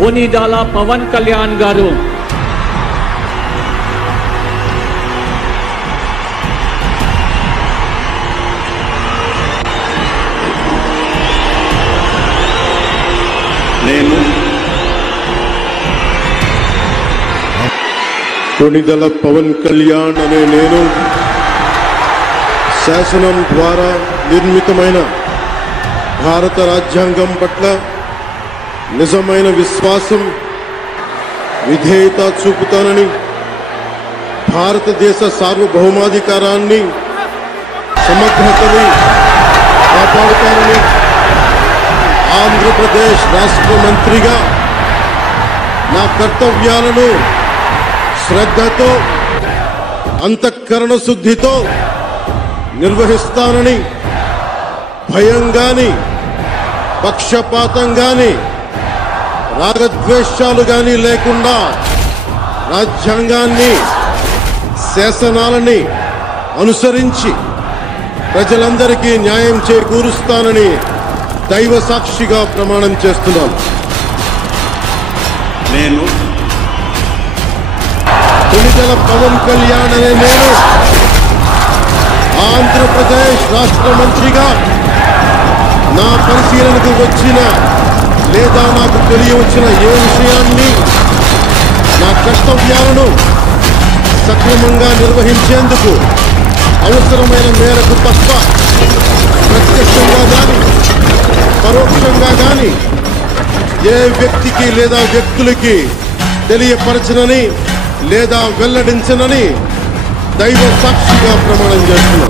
కొనిదెల పవన్ కళ్యాణ్ గారు కొనిదెల పవన్ కళ్యాణ్ అనే నేను శాసనం ద్వారా నిర్మితమైన భారత రాజ్యాంగం పట్ల నిజమైన విశ్వాసం విధేయత చూపుతానని, భారతదేశ సార్వభౌమాధికారాన్ని సమగ్రతని కాపాడుతానని, ఆంధ్రప్రదేశ్ రాష్ట్ర మంత్రిగా నా కర్తవ్యాలను శ్రద్ధతో అంతఃకరణ శుద్ధితో నిర్వహిస్తానని, భయం గాని పక్షపాతం గాని రాగద్వేషాలు గాని లేకుండా రాజ్యాంగాన్ని శాసనాలని అనుసరించి ప్రజలందరికీ న్యాయం చేకూరుస్తానని దైవ సాక్షిగా ప్రమాణం చేస్తున్నాను. నేను కొనిదెల పవన్ కళ్యాణ్ అనే నేను ఆంధ్రప్రదేశ్ రాష్ట్ర మంత్రిగా నా పరిశీలనకు వచ్చిన లేదా నాకు తెలియవచ్చిన ఏ విషయాన్ని నా కర్తవ్యాలను సక్రమంగా నిర్వహించేందుకు అవసరమైన మేరకు తప్ప ప్రత్యక్షంగా కానీ పరోక్షంగా కానీ ఏ వ్యక్తికి లేదా వ్యక్తులకి తెలియపరచనని లేదా వెల్లడించనని దైవ సాక్షిగా ప్రమాణం చేస్తున్నాను.